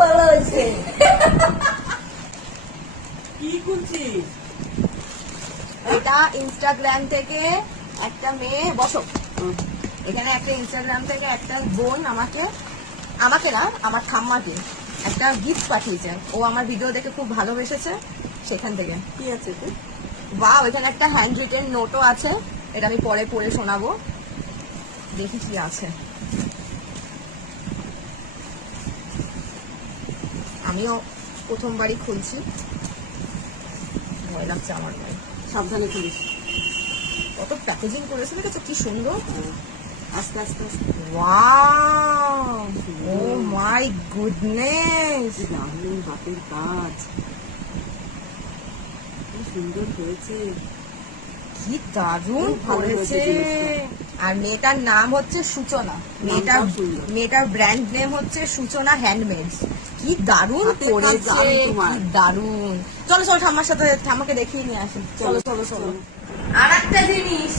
ভালো হয়েছে। কি খুলছিস? এটা ইনস্টাগ্রাম থেকে একটা মেয়ে, বসো এখানে, একটা ইনস্টাগ্রাম থেকে একটা বোন আমাকে না, আমার ঠাম্মাকে একটা গিফট পাঠিয়েছে। ও আমার ভিডিও দেখে খুব ভালোবেসেছে, সেখান থেকে। কি আছে তো? বাহ, এখানে একটা হ্যান্ড রিটেন নোটও আছে, এটা আমি পরে পড়ে শোনাবো। দেখি কি আছে। আমিও প্রথমবারই খুলছি, ভয় লাগছে আমার ভাই। সাবধানে খুলিস। কত প্যাকেজিং করেছে দেখেছো, কি সুন্দর। আস্তে আস্তে আস্তে। ওয়াও, ও মাই গুডনেস, দারুণ হাতের কাজ, কি সুন্দর হয়েছে। কি দারুণ খুব ভালো হয়েছে করেছে। জিনিসটা। আর মেয়েটার নাম হচ্ছে সূচনা, নামটাও সুন্দর। মেয়েটার ব্র্যান্ড নেম হচ্ছে সূচনা হ্যান্ডমেড। কি দারুণ হাতের কাজ করেছে, দারুণ তোমার। কি দারুণ। চলো চলো, ঠাম্মার সাথে ঠাম্মাকে দেখিয়ে নিয়ে আসি। চলো চলো চলো। আর একটা জিনিস,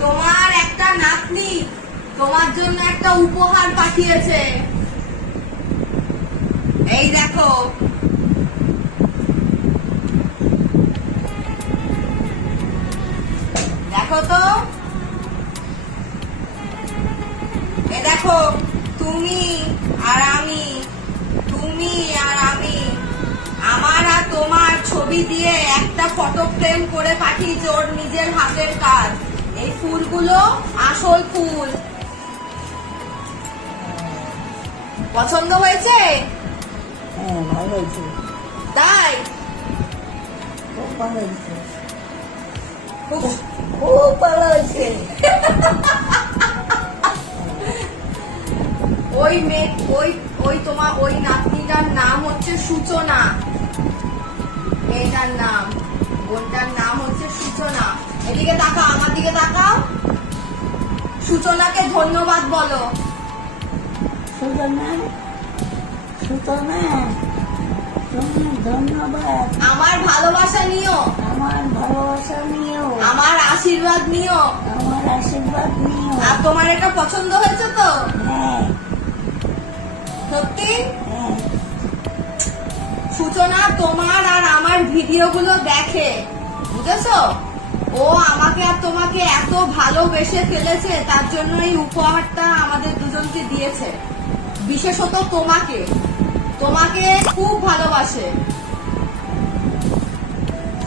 তোমার একটা নাতনি তোমার জন্য একটা উপহার পাঠিয়েছে, এই দেখো। দেখো তো, এ দেখো, তুমি আর আমি, আমার আর তোমার ছবি দিয়ে একটা ফটো ফ্রেম করে পাঠিয়েছে, ওর নিজের হাতের কাজ। এই ফুলগুলো আসল ফুল। পছন্দ হয়েছে? হ্যাঁ, ভালো হয়েছে, তাই খুব ভালো হয়েছে, খুব খুব ভালো হয়েছে। ওই মেয়ে, ওই তোমার ওই নাতনিটার নাম হচ্ছে সূচনা, মেয়েটার নাম, বোনটার নাম হচ্ছে সূচনা। এদিকে তাকাও, আমার দিকে তাকাও, সূচনাকে ধন্যবাদ বলো। সুতনা, সুতনা, তুমি ধন্যবাদ। আমার ভালোবাসা নিও, আমার ভালোবাসা নিও, আমার আশীর্বাদ নিও। আমার আশীর্বাদ নিও। আর তোমার এটা পছন্দ হয়েছে তো? হ্যাঁ সত্যি? হ্যাঁ, সূচনা তোমার আর আমার ভিডিওগুলো দেখে, বুঝেছো? ও আমাকে আর তোমাকে এত ভালোবেসে ফেলেছে, তার জন্য এই উপহারটা আমাদের দুজনকে দিয়েছে। বিশেষত তোমাকে খুব ভালোবাসে।